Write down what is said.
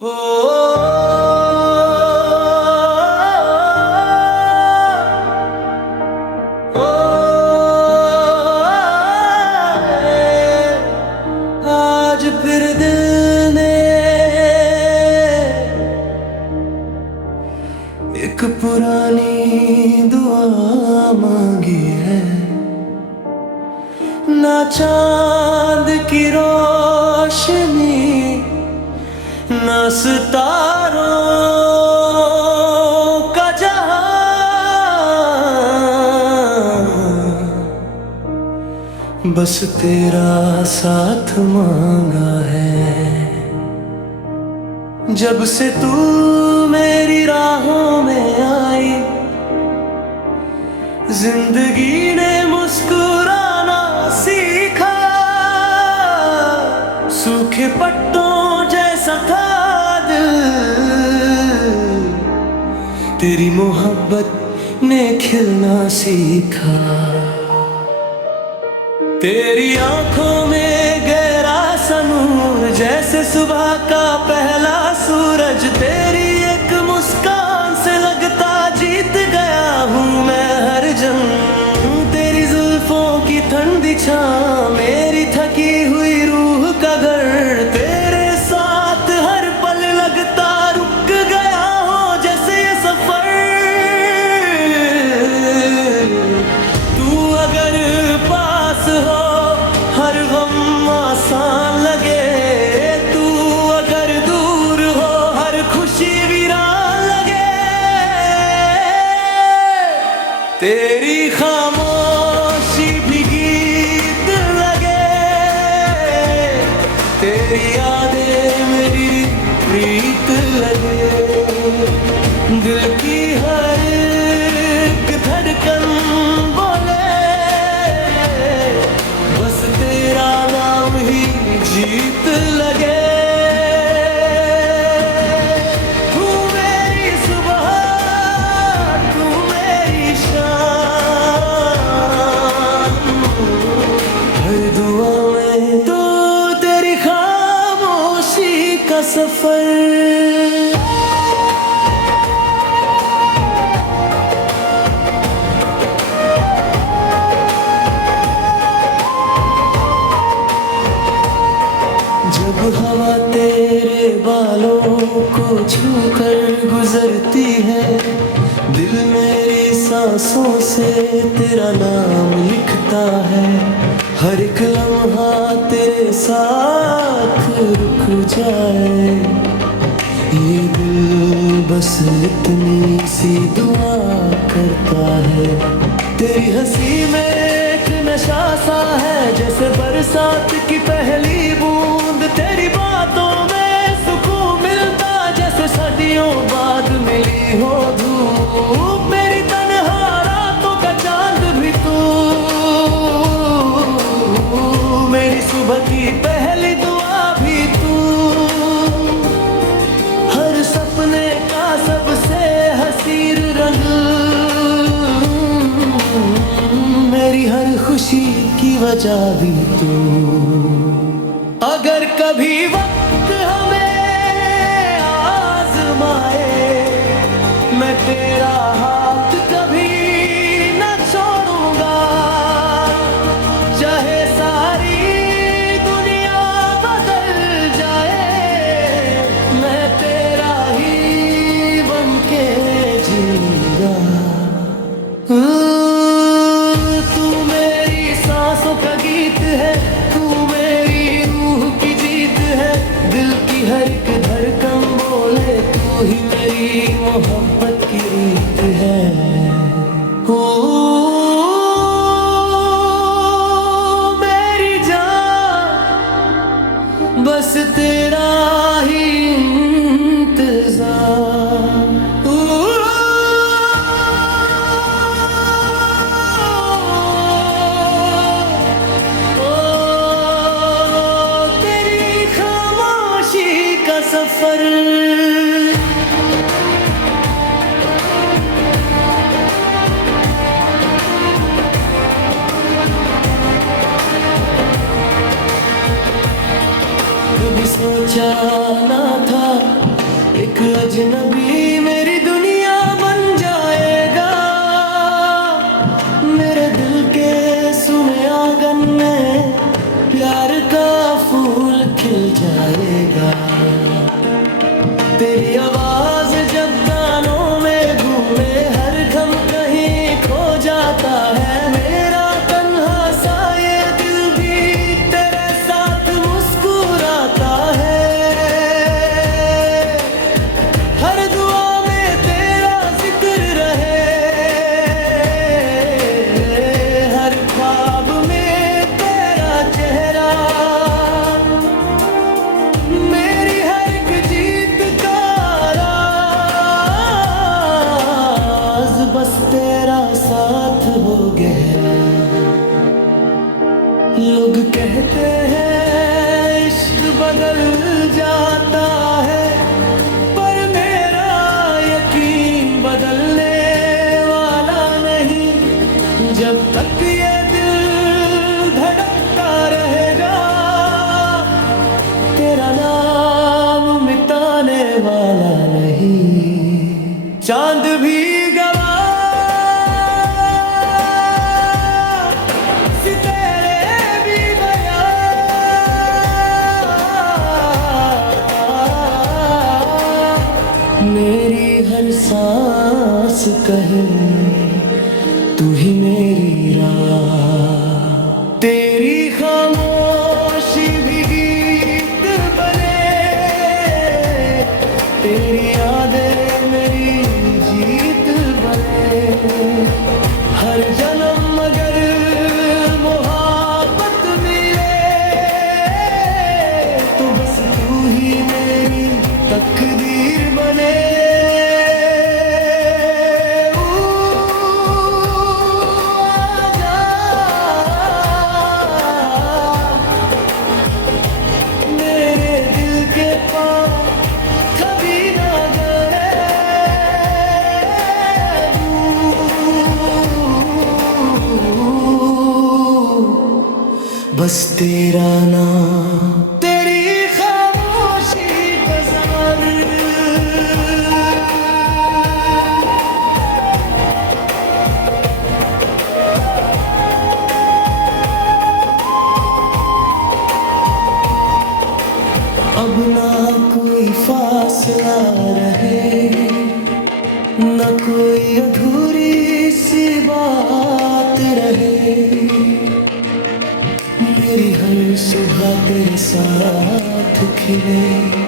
आज फिर दिल ने एक पुरानी दुआ मांगी है, ना चांद की रोशनी ना सितारों का जहां, बस तेरा साथ मांगा है। जब से तू मेरी राहों में आई, जिंदगी ने मुस्कुराना सीखा। सूखे पत्तों जैसा था दिल, तेरी मोहब्बत ने खिलना सीखा। तेरी आंखों में गहरा सा नूर, जैसे सुबह का पहला सूरज। तेरी एक मुस्कान से लगता जीत गया हूँ मैं हर जन्म। तेरी जुल्फों की ठंडी छां, मेरी थकी हुई रूह का घर। तेरे साथ हर पल लगता रुक गया हो जैसे ये सफर। तू अगर पास हो हर गम आसान लगे, तू अगर दूर हो हर खुशी वीरान लगे। तेरी खामोशी भी गीत लगे, तेरी यादें मेरी प्रीत लगे। दिल की हर एक धड़कन बोले, बस तेरा नाम ही जीत लगे। तू मेरी सुबह, तू मेरी शाम, हर दुआ में तो तेरी खामोशी का सफर। जब हवा तेरे बालों को छूकर गुजरती है, दिल मेरी सांसों से तेरा नाम लिखता है। हर एक लम्हा तेरे साथ रुक जाए, ये दिल बस इतनी सी दुआ करता है। तेरी हंसी में एक नशा सा है, जैसे बरसात की पहली बूंद। तेरी बातों में सुकून मिलता, जैसे सदियों बाद मिली हो धूप। मेरी तन्हा रातों का चांद भी तू, मेरी सुबह की पहली दुआ भी तू। हर सपने का सबसे हसीन रंग, मेरी हर खुशी की वजह भी तू। अगर कभी वक्त हमें आजमाए, मैं तेरा हाथ कभी न छोड़ूंगा। चाहे सारी दुनिया बदल जाए, मैं तेरा ही बन के जीऊंगा। तू मेरी सांसों का गीत है, तू मेरी रूह की जीत है। दिल की हर एक धड़कन बोले, तू ही मेरी मोहब्बत की रीत है। ओ मेरी जान, बस तेरा ही इंतजार। तेरी खामोशी का सफर। सोचा ना था सांस कहे तू ही मेरी राह तेरी खामोशी भी गीत बने तेरी यादें मेरी जीत बने हर जन्म मगर मोहब्बत मिले तो बस तू ही मेरी तकदीर बने बस तेरा नाम तेरी खामोशी का ज़माना अब ना कोई फासला रहे न कोई अधूरी सी बात रहे मेरी हर सुबह तेरे साथ खिले